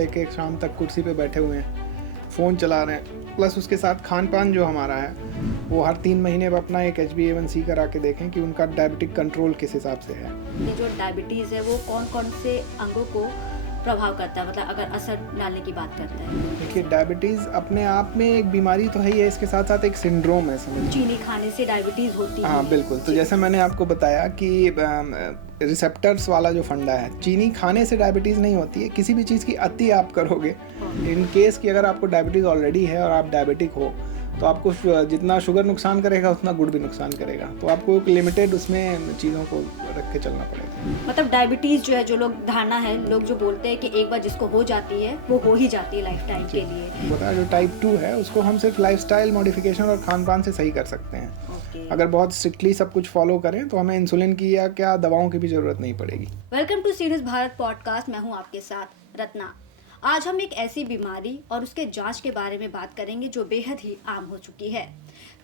लेके शाम तक कुर्सी पे बैठे हुए हैं, फ़ोन चला रहे हैं, प्लस उसके साथ खान पान जो हमारा है वो हर 3 महीने में अपना एक HbA1c करा के देखें कि उनका डायबिटिक कंट्रोल किस हिसाब से है। ये जो डायबिटीज़ है वो कौन कौन से अंगों को प्रभाव करता है, मतलब अगर असर डालने की बात करते हैं? देखिए, डायबिटीज़ अपने आप में एक बीमारी तो है ही है, इसके साथ साथ एक सिंड्रोम है, समझिए। चीनी खाने से डायबिटीज़ होती है? हाँ बिल्कुल। तो जैसे मैंने आपको बताया कि रिसेप्टर्स वाला जो फंडा है, चीनी खाने से डायबिटीज़ नहीं होती है, किसी भी चीज़ की अति आप करोगे, इन केस कि अगर आपको डायबिटीज़ ऑलरेडी है और आप डायबिटिक हो तो आपको जितना शुगर नुकसान करेगा उतना गुड़ भी नुकसान करेगा, तो आपको एक लिमिटेड उसमें चीज़ों को रख के चलना पड़ेगा। मतलब डायबिटीज़ जो है, जो लोग धारणा है, लोग जो बोलते हैं कि एक बार जिसको हो जाती है वो हो ही जाती है लाइफ टाइम के लिए। बोला जो टाइप 2 है उसको हम सिर्फ लाइफस्टाइल मॉडिफिकेशन और खान पान से सही कर सकते हैं। अगर बहुत स्ट्रिक्टली सब कुछ फॉलो करें तो हमें इंसुलिन की या क्या दवाओं की भी ज़रूरत नहीं पड़ेगी। Welcome to series Bharat podcast. मैं हूं आपके साथ रत्ना। आज हम एक ऐसी बीमारी और उसके जांच के बारे में बात करेंगे जो बेहद ही आम हो चुकी है।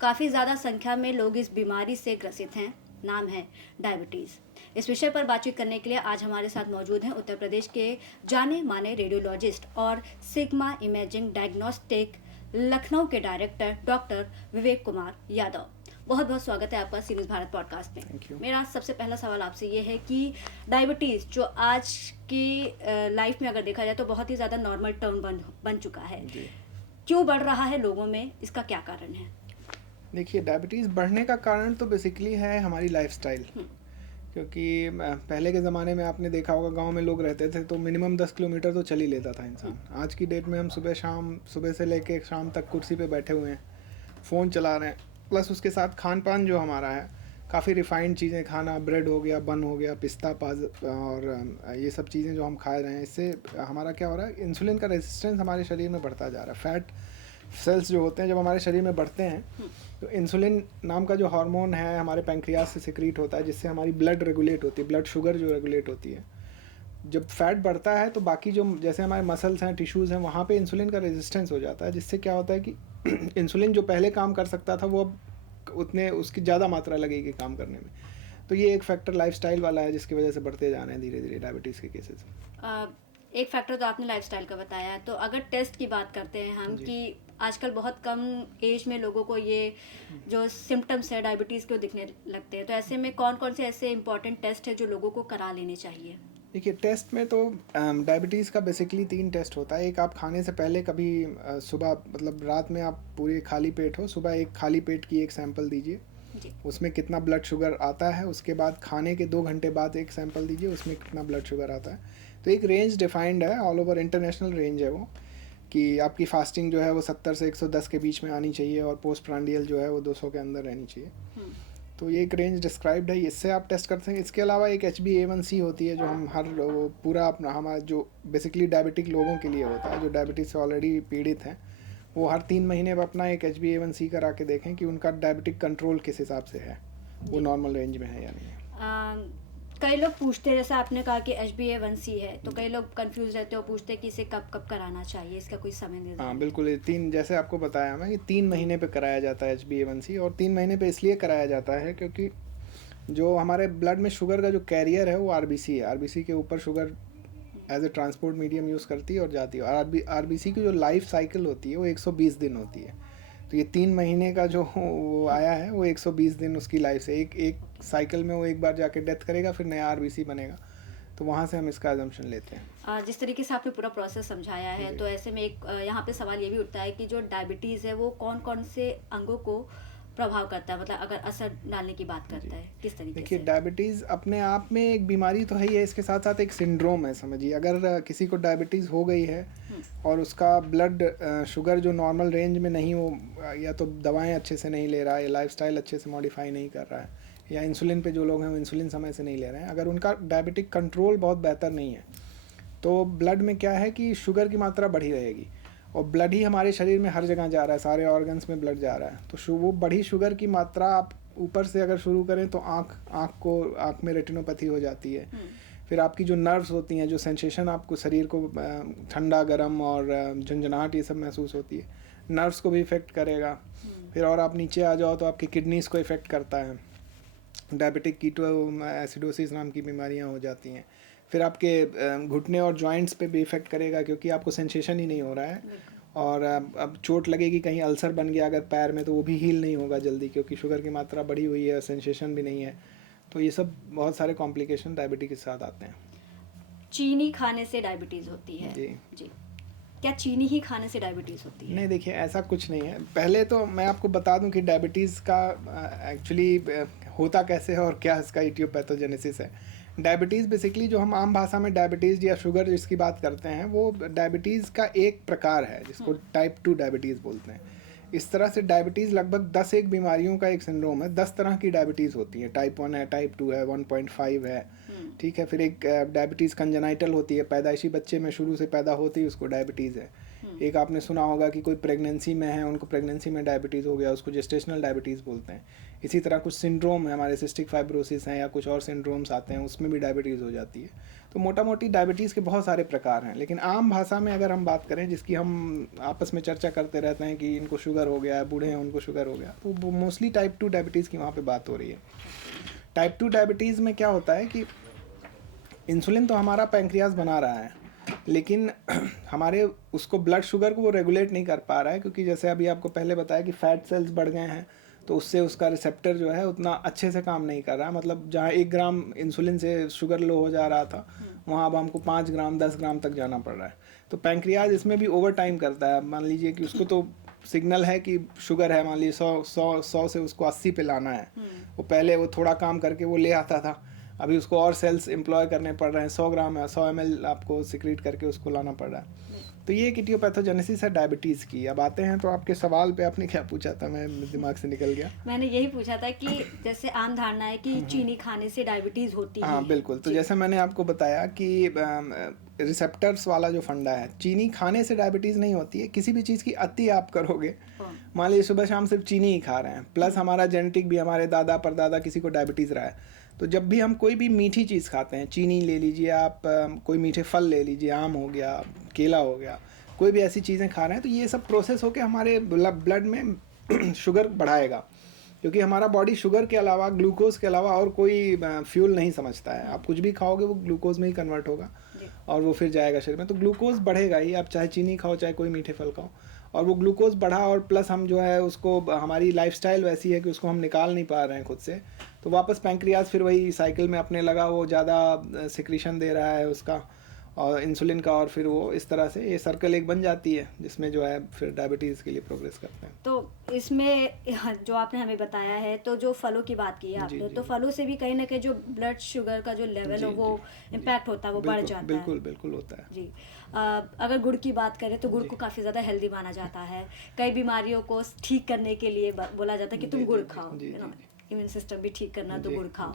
काफ़ी ज़्यादा संख्या में लोग इस बीमारी से ग्रसित हैं। नाम है डायबिटीज़। इस विषय पर बातचीत करने के लिए आज हमारे साथ मौजूद हैं उत्तर प्रदेश के जाने माने रेडियोलॉजिस्ट और सिग्मा इमेजिंग डायग्नोस्टिक लखनऊ के डायरेक्टर डॉक्टर विवेक कुमार यादव। बहुत बहुत स्वागत है आपका सीरीज भारत पॉडकास्ट में। मेरा सबसे पहला सवाल आपसे ये है कि डायबिटीज़ जो आज की लाइफ में अगर देखा जाए तो बहुत ही ज़्यादा नॉर्मल टर्म बन चुका है, क्यों बढ़ रहा है लोगों में, इसका क्या कारण है? देखिए, डायबिटीज़ बढ़ने का कारण तो बेसिकली है हमारी लाइफस्टाइल। क्योंकि पहले के ज़माने में आपने देखा होगा, गांव में लोग रहते थे तो मिनिमम 10 किलोमीटर तो चल ही लेता था इंसान। आज की डेट में हम सुबह से लेके शाम तक कुर्सी पे बैठे हुए हैं, फ़ोन चला रहे हैं, प्लस उसके साथ खान पान जो हमारा है काफ़ी रिफाइंड चीज़ें खाना, ब्रेड हो गया, बन हो गया, पिस्ता पाज और ये सब चीज़ें जो हम खा रहे हैं, इससे हमारा क्या हो रहा है, इंसुलिन का रेजिस्टेंस हमारे शरीर में बढ़ता जा रहा है। फैट सेल्स जो होते हैं जब हमारे शरीर में बढ़ते हैं तो इंसुलिन नाम का जो हार्मोन है हमारे पैंक्रियास से सिक्रीट होता है, जिससे हमारी ब्लड रेगुलेट होती है, ब्लड शुगर जो रेगुलेट होती है। जब फैट बढ़ता है तो बाकी जो जैसे हमारे मसल्स हैं, टिश्यूज़ हैं, वहाँ पे इंसुलिन का रेजिस्टेंस हो जाता है, जिससे क्या होता है कि इंसुलिन जो पहले काम कर सकता था वो अब उतने उसकी ज़्यादा मात्रा लगेगी काम करने में। तो ये एक फैक्टर लाइफस्टाइल वाला है जिसकी वजह से बढ़ते जा रहे हैं धीरे धीरे डायबिटीज़ के केसेस। एक फैक्टर तो आपने लाइफस्टाइल का बताया, तो अगर टेस्ट की बात करते हैं हम कि आजकल बहुत कम एज में लोगों को ये जो सिम्टम्स है डायबिटीज़ के दिखने लगते हैं, तो ऐसे में कौन कौन से ऐसे इंपॉर्टेंट टेस्ट है जो लोगों को करा लेने चाहिए? देखिए, टेस्ट में तो डायबिटीज़ का बेसिकली 3 टेस्ट होता है। एक, आप खाने से पहले कभी सुबह मतलब रात में आप पूरे खाली पेट हो, सुबह एक खाली पेट की एक सैंपल दीजिए, उसमें कितना ब्लड शुगर आता है। उसके बाद खाने के 2 घंटे बाद एक सैंपल दीजिए, उसमें कितना ब्लड शुगर आता है। तो एक रेंज डिफाइंड है, ऑल ओवर इंटरनेशनल रेंज है वो, कि आपकी फास्टिंग जो है वो 70 से 110 के बीच में आनी चाहिए और पोस्ट प्रांडियल जो है वो 200 के अंदर रहनी चाहिए। तो ये एक रेंज डिस्क्राइब्ड है, इससे आप टेस्ट कर सकते हैं। इसके अलावा एक HbA1c होती है जो हम हर पूरा अपना हमारा जो बेसिकली डायबिटिक लोगों के लिए होता है, जो डायबिटीज़ से ऑलरेडी पीड़ित हैं, वो हर 3 महीने में अपना एक HbA1c करा के देखें कि उनका डायबिटिक कंट्रोल किस हिसाब से है, वो नॉर्मल रेंज में है या नहीं है। कई लोग पूछते हैं, जैसे आपने कहा कि HbA1c है, तो कई लोग कंफ्यूज रहते हो, पूछते हैं कि इसे कब कब कराना चाहिए, इसका कोई समय निर्धारित? हाँ बिल्कुल, ये 3, जैसे आपको बताया मैं, कि 3 महीने पे कराया जाता है HbA1c। और 3 महीने पे इसलिए कराया जाता है क्योंकि जो हमारे ब्लड में शुगर का जो कैरियर है वो RBC है। RBC के ऊपर sugar as a transport medium use करती है और जाती है। और RBC की जो लाइफ साइकिल होती है वो 120 दिन होती है। तो ये 3 महीने का जो वो आया है वो 120 दिन उसकी लाइफ से, एक साइकिल में वो एक बार जाके डेथ करेगा, फिर नया RBC बनेगा। तो वहाँ से हम इसका अजम्पशन लेते हैं। जिस तरीके से आपने पूरा प्रोसेस समझाया है, तो ऐसे में एक यहाँ पे सवाल ये भी उठता है कि जो डायबिटीज़ है वो कौन कौन से अंगों को प्रभाव करता है, मतलब अगर असर डालने की बात करता है, किस तरीके से? देखिए, डायबिटीज़ अपने आप में एक बीमारी तो है ही है, इसके साथ साथ एक सिंड्रोम है, समझिए। अगर किसी को डायबिटीज़ हो गई है और उसका ब्लड शुगर जो नॉर्मल रेंज में नहीं हो, या तो दवाएं अच्छे से नहीं ले रहा है, या लाइफस्टाइल अच्छे से मॉडिफाई नहीं कर रहा है, या इंसुलिन पे जो लोग हैं वो इंसुलिन समय से नहीं ले रहे हैं, अगर उनका डायबिटिक कंट्रोल बहुत बेहतर नहीं है तो ब्लड में क्या है कि शुगर की मात्रा बढ़ी रहेगी। और ब्लड ही हमारे शरीर में हर जगह जा रहा है, सारे ऑर्गन्स में ब्लड जा रहा है। तो वो बढ़ी शुगर की मात्रा आप ऊपर से अगर शुरू करें तो आँख में रेटिनोपैथी हो जाती है। फिर आपकी जो नर्व्स होती हैं, जो सेंसेशन आपको शरीर को ठंडा गर्म और झंझनाहट ये सब महसूस होती है, नर्व्स को भी इफ़ेक्ट करेगा। फिर और आप नीचे आ जाओ तो आपकी किडनीज़ को इफ़ेक्ट करता है, डायबिटिक कीटो एसिडोसिस नाम की बीमारियां हो जाती हैं। फिर आपके घुटने और जॉइंट्स पे भी इफ़ेक्ट करेगा क्योंकि आपको सेंसेशन ही नहीं हो रहा है। और अब चोट लगेगी, कहीं अल्सर बन गया अगर पैर में तो वो भी हील नहीं होगा जल्दी क्योंकि शुगर की मात्रा बढ़ी हुई है और सेंसेशन भी नहीं है। तो ये सब बहुत सारे कॉम्प्लिकेशन डायबिटीज़ के साथ आते हैं। चीनी खाने से डायबिटीज़ होती है? जी जी। क्या चीनी ही खाने से डायबिटीज़ होती है? नहीं, देखिए ऐसा कुछ नहीं है। पहले तो मैं आपको बता दूं कि डायबिटीज़ का एक्चुअली होता कैसे है और क्या इसका इटियोपैथोजेनेसिस है। डायबिटीज़ बेसिकली जो हम आम भाषा में डायबिटीज़ या शुगर जिसकी बात करते हैं वो डायबिटीज़ का एक प्रकार है जिसको टाइप 2 डायबिटीज़ बोलते हैं। इस तरह से डायबिटीज़ लगभग 10 एक बीमारियों का एक सिंड्रोम है। 10 तरह की डायबिटीज़ होती है। टाइप 1 है, टाइप 2 है, 1.5 है, ठीक है। फिर एक डायबिटीज़ कंजेनाइटल होती है, पैदाइशी बच्चे में शुरू से पैदा होती है उसको डायबिटीज़ है। एक आपने सुना होगा कि कोई प्रेगनेंसी में है, उनको प्रेगनेंसी में डायबिटीज़ हो गया, उसको जेस्टेशनल डायबिटीज़ बोलते हैं। इसी तरह कुछ सिंड्रोम है, हमारे सिस्टिक फाइब्रोसिस हैं या कुछ और सिंड्रोम्स आते हैं, उसमें भी डायबिटीज़ हो जाती है। तो मोटा मोटी डायबिटीज़ के बहुत सारे प्रकार हैं। लेकिन आम भाषा में अगर हम बात करें, जिसकी हम आपस में चर्चा करते रहते हैं कि इनको शुगर हो गया है, बूढ़े हैं उनको शुगर हो गया, तो वो मोस्टली टाइप 2 डायबिटीज़ की वहाँ पर बात हो रही है। टाइप 2 डायबिटीज़ में क्या होता है कि इंसुलिन तो हमारा पैंक्रियाज बना रहा है, लेकिन हमारे उसको ब्लड शुगर को वो रेगुलेट नहीं कर पा रहा है क्योंकि जैसे अभी आपको पहले बताया कि फैट सेल्स बढ़ गए हैं, तो उससे उसका रिसेप्टर जो है उतना अच्छे से काम नहीं कर रहा। मतलब जहाँ 1 ग्राम इंसुलिन से शुगर लो हो जा रहा था, वहाँ अब हमको 5 ग्राम 10 ग्राम तक जाना पड़ रहा है। तो पैंक्रियाज इसमें भी ओवर टाइम करता है। मान लीजिए कि उसको तो सिग्नल है कि शुगर है, मान लीजिए 100 से उसको 80 पे लाना है। वो पहले वो थोड़ा काम करके वो ले आता था, अभी उसको और सेल्स एम्प्लॉय करने पड़ रहे हैं, 100 ग्राम है, 100 ml आपको सिक्रीट करके उसको लाना पड़ रहा है। तो ये एक इटियोपैथोजेनेसिस है डायबिटीज़ की। अब आते हैं तो आपके सवाल पे, आपने क्या पूछा था, मैं दिमाग से निकल गया। मैंने यही पूछा था कि जैसे आम धारणा है कि चीनी खाने से डायबिटीज़ होती है। हाँ बिल्कुल। तो जैसे मैंने आपको बताया कि रिसेप्टर्स वाला जो फंडा है, चीनी खाने से डायबिटीज़ नहीं होती है। किसी भी चीज़ की अति आप करोगे, मान लीजिए सुबह शाम सिर्फ चीनी ही खा रहे हैं, प्लस हमारा जेनेटिक भी, हमारे दादा परदादा किसी को डायबिटीज़ रहा है, तो जब भी हम कोई भी मीठी चीज़ खाते हैं, चीनी ले लीजिए आप, कोई मीठे फल ले लीजिए, आम हो गया, केला हो गया, कोई भी ऐसी चीज़ें खा रहे हैं, तो ये सब प्रोसेस होकर हमारे ब्लड में शुगर बढ़ाएगा क्योंकि हमारा बॉडी शुगर के अलावा, ग्लूकोज के अलावा और कोई फ्यूल नहीं समझता है। आप कुछ भी खाओगे वो ग्लूकोज में ही कन्वर्ट होगा और वो फिर जाएगा शरीर में। तो ग्लूकोज बढ़ेगा ही, आप चाहे चीनी खाओ चाहे कोई मीठे फल खाओ, और वो ग्लूकोज बढ़ा और प्लस हम जो है उसको, हमारी लाइफस्टाइल वैसी है कि उसको हम निकाल नहीं पा रहे हैं खुद से, तो वापस पैंक्रियाज फिर वही साइकिल में अपने लगा, वो ज़्यादा सिक्रीशन दे रहा है उसका और इंसुलिन का, और फिर वो इस तरह से ये सर्कल एक बन जाती है जिसमें जो है फिर डायबिटीज़ के लिए प्रोग्रेस करते हैं। तो इसमें जो आपने हमें बताया है, तो जो फलों की बात की है आपने, तो फलों से भी कहीं ना कहीं जो ब्लड शुगर का जो लेवल है वो इम्पैक्ट होता है, वो बढ़ जाता है। बिल्कुल बिल्कुल होता है जी। अगर गुड़ की बात करें तो गुड़ को काफ़ी ज़्यादा हेल्दी माना जाता है। कई बीमारियों को ठीक करने के लिए बोला जाता है कि तुम गुड़ खाओ, इम्यून सिस्टम भी ठीक करना तो गुड़ खाओ।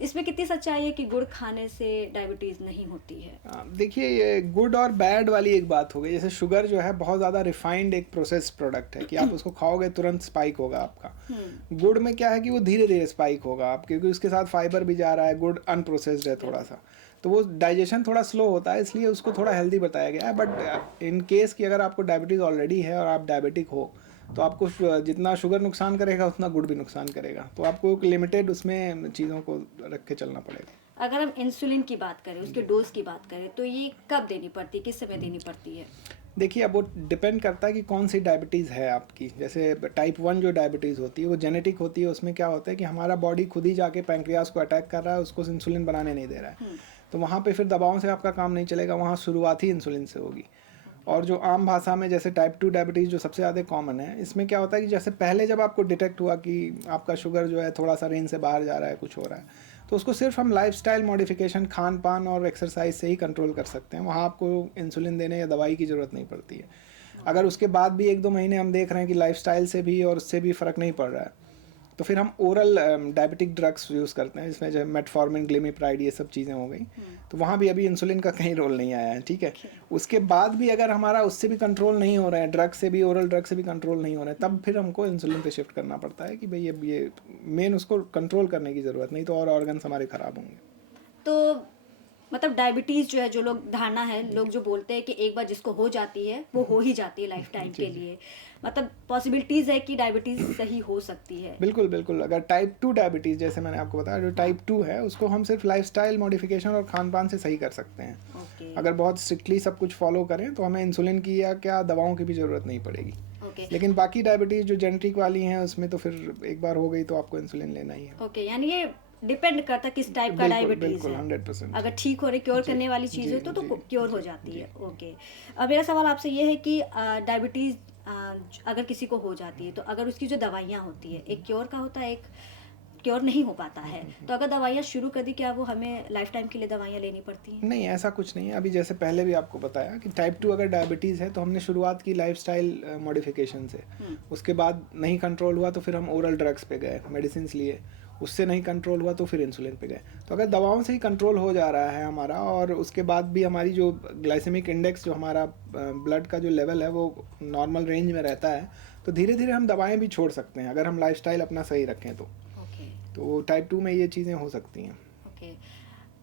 इसमें कितनी सच्चाई है कि गुड़ खाने से डायबिटीज़ नहीं होती है? देखिए, ये गुड और बैड वाली एक बात हो गई। जैसे शुगर जो है बहुत ज़्यादा रिफाइंड एक प्रोसेस प्रोडक्ट है कि आप उसको खाओगे तुरंत स्पाइक होगा आपका। गुड़ में क्या है कि वो धीरे धीरे स्पाइक होगा आप, क्योंकि उसके साथ फाइबर भी जा रहा है, गुड़ अनप्रोसेस्ड है थोड़ा सा, तो वो डाइजेशन थोड़ा स्लो होता है, इसलिए उसको थोड़ा हेल्दी बताया गया है। बट इन केस कि अगर आपको डायबिटीज़ ऑलरेडी है और आप डायबिटिक हो, तो आपको जितना शुगर नुकसान करेगा उतना गुड़ भी नुकसान करेगा, तो आपको एक लिमिटेड उसमें चीज़ों को रख के चलना पड़ेगा। अगर हम इंसुलिन की बात करें, उसके डोज की बात करें, तो ये कब देनी पड़ती है, किस समय देनी पड़ती है? देखिए, अब वो डिपेंड करता है कि कौन सी डायबिटीज़ है आपकी। जैसे टाइप 1 जो डायबिटीज़ होती है वो जेनेटिक होती है। उसमें क्या होता है कि हमारा बॉडी खुद ही जाके पैंक्रियाज को अटैक कर रहा है, उसको इंसुलिन बनाने नहीं दे रहा है, तो वहाँ पे फिर दवाओं से आपका काम नहीं चलेगा, वहाँ शुरुआत ही इंसुलिन से होगी। और जो आम भाषा में जैसे टाइप 2 डायबिटीज़ जो सबसे ज़्यादा कॉमन है, इसमें क्या होता है कि जैसे पहले जब आपको डिटेक्ट हुआ कि आपका शुगर जो है थोड़ा सा रेंज से बाहर जा रहा है, कुछ हो रहा है, तो उसको सिर्फ हम लाइफस्टाइल मॉडिफिकेशन, खान पान और एक्सरसाइज से ही कंट्रोल कर सकते हैं। वहाँ आपको इंसुलिन देने या दवाई की ज़रूरत नहीं पड़ती है। अगर उसके बाद भी 1-2 महीने हम देख रहे हैं कि लाइफस्टाइल से भी और उससे भी फ़र्क नहीं पड़ रहा है, तो फिर हम ओरल डायबिटिक ड्रग्स यूज़ करते हैं, जिसमें जो मेटफॉर्मिन, ग्लिमिप्राइड, ये सब चीज़ें हो गई। तो वहाँ भी अभी इंसुलिन का कहीं रोल नहीं आया है, ठीक है। उसके बाद भी अगर हमारा उससे भी कंट्रोल नहीं हो रहा है, ड्रग से भी, ओरल ड्रग से भी कंट्रोल नहीं हो रहा है, तब फिर हमको इंसुलिन पे शिफ्ट करना पड़ता है कि भाई ये मेन उसको कंट्रोल करने की ज़रूरत नहीं, तो और ऑर्गन्स हमारे ख़राब होंगे। तो मतलब डायबिटीज़ जो है, जो लोग धारणा है, लोग जो बोलते हैं कि एक बार जिसको हो जाती है वो हो ही जाती है लाइफ टाइम के लिए, मतलब पॉसिबिलिटीज़ है कि डायबिटीज़ सही हो सकती है। बिल्कुल बिल्कुल। अगर टाइप 2 डायबिटीज़, जैसे मैंने आपको बताया, जो टाइप 2 है उसको हम सिर्फ लाइफस्टाइल मॉडिफिकेशन और खान पान से सही कर सकते हैं। ओके अगर बहुत स्ट्रिक्टली सब कुछ फॉलो करें तो हमें इंसुलिन की या क्या दवाओं की भी ज़रूरत नहीं पड़ेगी। ओके लेकिन बाकी डायबिटीज़ जो जेनेटिक वाली हैं उसमें तो फिर एक बार हो गई तो आपको इंसुलिन लेना ही है। ओके, यानी ये डिपेंड करता है किस टाइप का बिल्कुल डायबिटीज़ बिल्कुल है। 100%। अगर ठीक हो रही, क्योर जी, करने वाली चीज़ जी, है तो जी, क्योर हो जी, जाती जी, है। ओके, अब मेरा सवाल आपसे ये है कि डायबिटीज़ अगर किसी को हो जाती है तो अगर उसकी जो दवाइयाँ होती है, एक क्योर का होता है, एक क्योर नहीं हो पाता है, तो अगर दवाइयाँ शुरू कर दी, क्या वो हमें लाइफ टाइम के लिए दवाइयाँ लेनी पड़ती हैं? नहीं, ऐसा कुछ नहीं है। अभी जैसे पहले भी आपको बताया कि टाइप 2 अगर डायबिटीज़ है तो हमने शुरुआत की लाइफस्टाइल मॉडिफिकेशन से। उसके बाद नहीं कंट्रोल हुआ तो फिर हम ओरल ड्रग्स पे गए, मेडिसिन लिए। उससे नहीं कंट्रोल हुआ तो फिर इंसुलिन पे गए। तो अगर दवाओं से ही कंट्रोल हो जा रहा है हमारा, और उसके बाद भी हमारी जो ग्लाइसेमिक इंडेक्स, जो हमारा ब्लड का जो लेवल है वो नॉर्मल रेंज में रहता है, तो धीरे धीरे हम दवाएं भी छोड़ सकते हैं अगर हम लाइफस्टाइल अपना सही रखें तो। ओके तो टाइप 2 में ये चीज़ें हो सकती हैं। ओके,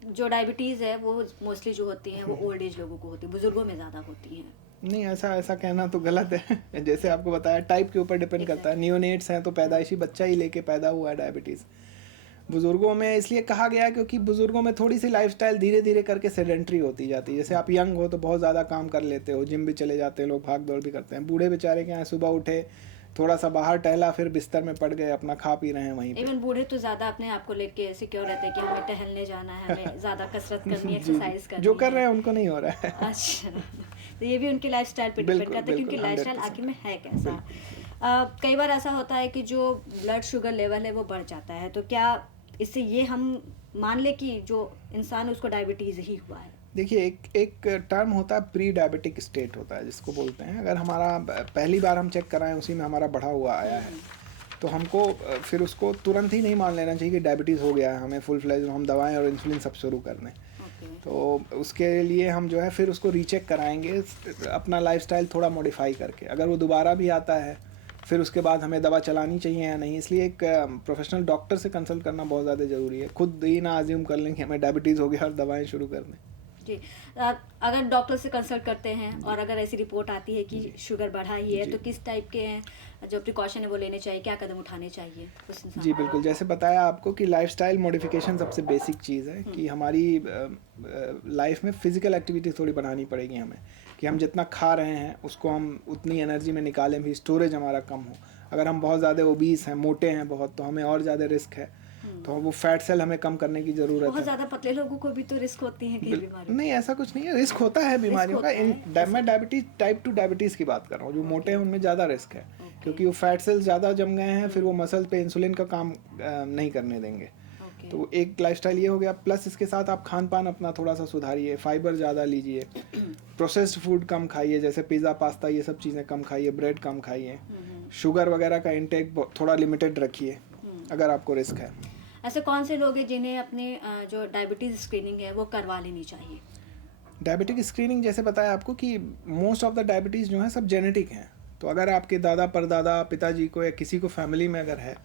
जो डायबिटीज़ है वो मोस्टली जो होती हैं वो ओल्ड एज लोगों को होती है, बुजुर्गों में ज़्यादा होती हैं। नहीं, ऐसा ऐसा कहना तो गलत है। जैसे आपको बताया, टाइप के ऊपर डिपेंड करता है। नियोनेट्स हैं तो पैदाइशी बच्चा ही लेके पैदा हुआ है डायबिटीज़। बुजुर्गों में इसलिए कहा गया क्योंकि बुजुर्गों में थोड़ी सी लाइफस्टाइल धीरे धीरे करके सेडेंट्री होती जाती है। जैसे आप यंग हो तो बहुत ज़्यादा काम कर लेते हो, जिम भी चले जाते हैं लोग, भाग दौड़ भी करते हैं। बूढ़े बेचारे क्या है, सुबह उठे, थोड़ा सा बाहर टहला, फिर बिस्तर में पड़ गए, अपना खा पी रहे हैं वहीं पे। इवन बूढ़े तो ज़्यादा अपने आप को लेके सिक्योर रहते हैं कि हमें टहलने जाना है, हमें ज़्यादा कसरत करनी है, जी, एक्सरसाइज करनी जो कर है। रहे हैं उनको नहीं हो रहा है। अच्छा, तो ये भी उनकी लाइफस्टाइल पे डिपेंड बिल्कुल करता है कि उनकी बिल्कुल लाइफस्टाइल 100%। आखिर में है कैसा। कई बार ऐसा होता है कि जो ब्लड शुगर लेवल है वो बढ़ जाता है, तो क्या इससे ये हम मान ले कि जो इंसान है उसको डायबिटीज़ ही हुआ है? देखिए, एक एक टर्म होता है, प्री डायबिटिक स्टेट होता है जिसको बोलते हैं। अगर हमारा पहली बार हम चेक कराएं उसी में हमारा बढ़ा हुआ आया है, तो हमको फिर उसको तुरंत ही नहीं मान लेना चाहिए कि डायबिटीज़ हो गया है, हमें फुल फ्लेज हम दवाएं और इंसुलिन सब शुरू कर दें। ओके तो उसके लिए हम जो है फिर उसको रीचेक कराएंगे, अपना लाइफस्टाइल थोड़ा मॉडिफाई करके। अगर वो दोबारा भी आता है फिर उसके बाद हमें दवा चलानी चाहिए या नहीं, इसलिए एक प्रोफेशनल डॉक्टर से कंसल्ट करना बहुत ज़्यादा ज़रूरी है। खुद ही ना अज्यूम कर लें कि हमें डायबिटीज़ हो गया और दवाएं शुरू कर दें। जी, अगर डॉक्टर से कंसल्ट करते हैं और अगर ऐसी रिपोर्ट आती है कि शुगर बढ़ा ही है, जी। तो किस टाइप के हैं जो प्रिकॉशन है वो लेने चाहिए, क्या कदम उठाने चाहिए उस इंसान जी को? बिल्कुल, जैसे बताया आपको कि लाइफस्टाइल मॉडिफिकेशन सबसे बेसिक चीज़ है कि हमारी लाइफ में फ़िज़िकल एक्टिविटी थोड़ी बढ़ानी पड़ेगी हमें, कि हम जितना खा रहे हैं उसको हम उतनी एनर्जी में निकालें भी, स्टोरेज हमारा कम हो। अगर हम बहुत ज़्यादा ओबीस हैं, मोटे हैं बहुत, तो हमें और ज़्यादा रिस्क है। तो वो फैट सेल हमें कम करने की ज़रूरत बहुत है। ज़्यादा पतले लोगों को भी तो रिस्क होती है कई बीमारियों नहीं, ऐसा कुछ नहीं है, रिस्क होता है बीमारियों का। होता है, मैं डायबिटीज टाइप 2 डायबिटीज़ की बात कर रहा हूँ। जो मोटे हैं उनमें ज़्यादा रिस्क है, ओके क्योंकि वो फैट सेल्स ज़्यादा जम गए हैं, फिर वो मसल पे इंसुलिन का काम नहीं करने देंगे। ओके तो एक लाइफस्टाइल ये हो गया, प्लस इसके साथ आप खान पान अपना थोड़ा सा सुधारिए, फाइबर ज़्यादा लीजिए, प्रोसेस्ड फूड कम खाइए, जैसे पिज़्ज़ा पास्ता ये सब चीज़ें कम खाइए, ब्रेड कम खाइए, शुगर वगैरह का इंटेक थोड़ा लिमिटेड रखिए अगर आपको रिस्क है। ऐसे कौन से लोग हैं जिन्हें अपने जो डायबिटीज़ स्क्रीनिंग है वो करवा लेनी चाहिए? डायबिटिक स्क्रीनिंग, जैसे बताया आपको कि मोस्ट ऑफ द डायबिटीज़ जो है सब जेनेटिक हैं। तो अगर आपके दादा परदादा पिताजी को या किसी को फैमिली में अगर है,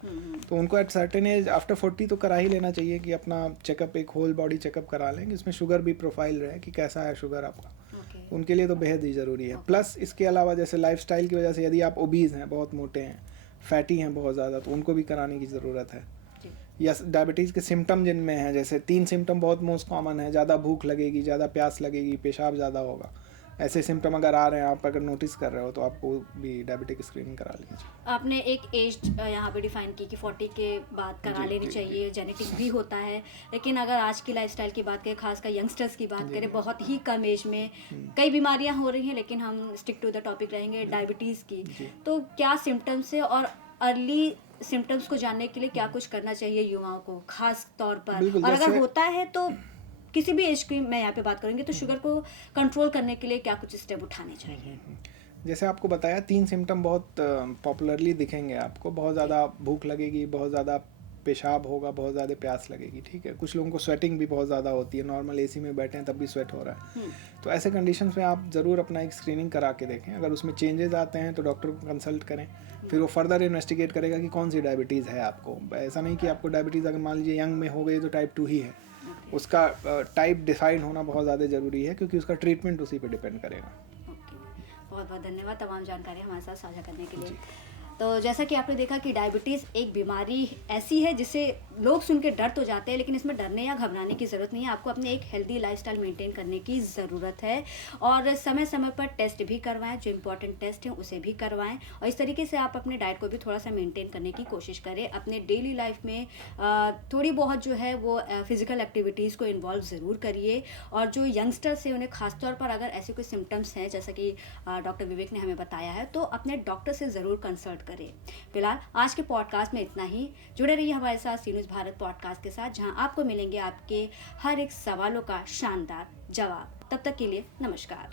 तो उनको एट सर्टेन एज आफ्टर 40 तो करा ही लेना चाहिए कि अपना चेकअप, एक होल बॉडी चेकअप करा लें, जिसमें शुगर भी प्रोफाइल रहे कि कैसा है शुगर आपका। ओके उनके लिए तो बेहद ही ज़रूरी है। प्लस इसके अलावा जैसे लाइफस्टाइल की वजह से यदि आप ओबीज़ हैं, बहुत मोटे हैं, फैटी हैं बहुत ज़्यादा, तो उनको भी कराने की ज़रूरत है। जी या डायबिटीज़ के सिम्टम जिनमें हैं, जैसे 3 सिम्टम बहुत मोस्ट कॉमन है, ज़्यादा भूख लगेगी, ज़्यादा प्यास लगेगी, पेशाब ज़्यादा होगा। ऐसे सिम्टम अगर आ रहे हैं, आप अगर नोटिस कर रहे हो, तो आपको भी डायबिटिक स्क्रीनिंग करा लेनी चाहिए। आपने एक एज यहाँ पे डिफाइन की कि 40 के बाद करा जी, लेनी जी, चाहिए, जेनेटिक भी होता है। लेकिन अगर आज की लाइफस्टाइल की बात करें, खासकर यंगस्टर्स की बात करें, बहुत ही कम एज में कई बीमारियां हो रही हैं, लेकिन हम स्टिक टू द टॉपिक रहेंगे डायबिटीज़ की। तो क्या सिम्टम्स है और अर्ली सिम्टम्स को जानने के लिए क्या कुछ करना चाहिए युवाओं को खास तौर पर? बिल्कुल, और अगर जैसे होता है तो किसी भी एज की मैं यहाँ पे बात करूँगी, तो शुगर को कंट्रोल करने के लिए क्या कुछ स्टेप उठाने चाहिए? जैसे आपको बताया, 3 सिम्टम बहुत पॉपुलरली दिखेंगे आपको। बहुत ज़्यादा भूख लगेगी, बहुत ज़्यादा पेशाब होगा, बहुत ज़्यादा प्यास लगेगी, ठीक है। कुछ लोगों को स्वेटिंग भी बहुत ज़्यादा होती है, नॉर्मल एसी में बैठे हैं तब भी स्वेट हो रहा है। तो ऐसे कंडीशंस में आप ज़रूर अपना एक स्क्रीनिंग करा के देखें। अगर उसमें चेंजेस आते हैं तो डॉक्टर को कंसल्ट करें, फिर वो फर्दर इन्वेस्टिगेट करेगा कि कौन सी डायबिटीज़ है आपको। ऐसा नहीं कि आपको डायबिटीज़ अगर मान लीजिए यंग में हो गई तो टाइप 2 ही है, उसका टाइप डिफाइन होना बहुत ज़्यादा ज़रूरी है, क्योंकि उसका ट्रीटमेंट उसी पर डिपेंड करेगा। बहुत बहुत धन्यवाद तमाम जानकारी हमारे साथ साझा करने के लिए। तो जैसा कि आपने देखा कि डायबिटीज़ एक बीमारी ऐसी है जिसे लोग सुन के डर तो जाते हैं, लेकिन इसमें डरने या घबराने की ज़रूरत नहीं है। आपको अपने एक हेल्दी लाइफस्टाइल मेंटेन करने की ज़रूरत है और समय समय पर टेस्ट भी करवाएं, जो इंपॉर्टेंट टेस्ट हैं उसे भी करवाएं और इस तरीके से आप अपने डाइट को भी थोड़ा सा मेंटेन करने की कोशिश करें। अपने डेली लाइफ में थोड़ी बहुत जो है वो फिज़िकल एक्टिविटीज़ को इन्वॉल्व ज़रूर करिए और जो यंगस्टर्स हैं उन्हें खासतौर पर अगर ऐसे कोई सिम्टम्स हैं जैसा कि डॉक्टर विवेक ने हमें बताया है तो अपने डॉक्टर से ज़रूर कंसल्ट करें। फिलहाल आज के पॉडकास्ट में इतना ही। जुड़े रहिए हमारे साथ सी न्यूज़ भारत पॉडकास्ट के साथ, जहां आपको मिलेंगे आपके हर एक सवालों का शानदार जवाब। तब तक के लिए नमस्कार।